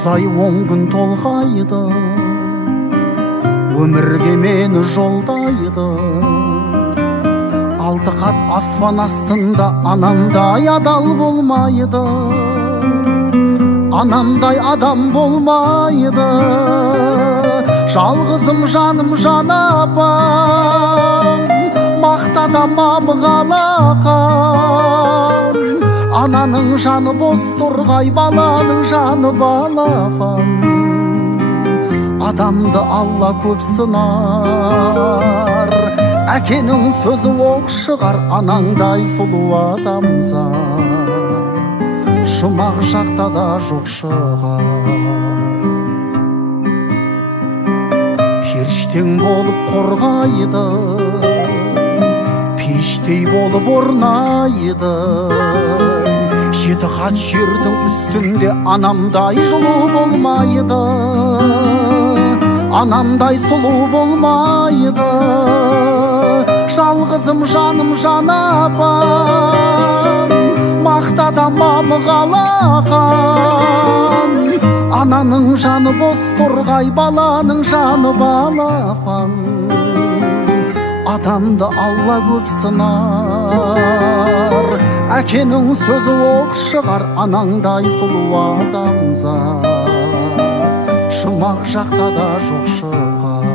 9 ай 10 күн толғайды, өмірге мені жолдайды. 6 қат аспан астында анамдай адал болмайды, анамдай адам болмайды. Жалғызым жаным жан апам, мақтада мамығалақан. Ананың жаны бос тұрғай, баланың жаны балапан. Адамды Алла көп сынар, әкенің сөзі оқ шығар. Анаңдай сұлу адамзат жұмақ жақта да жоқ шығар. Періштең болып қорғайды, пештей болып орнайды. 7 қат жердің үстінде анамдай жылу болмайды, анамдай сұлу болмайды. Жалғызым жаным жан апам, мақтада мамығалақан. Ананың жаны бос тұрғай, баланың жаны балапан. Адамды Алла көп сынар, әкенің сөзі оқ шығар. Анаңдай сұлу адамзат жұмақ жақта да жоқ шығар.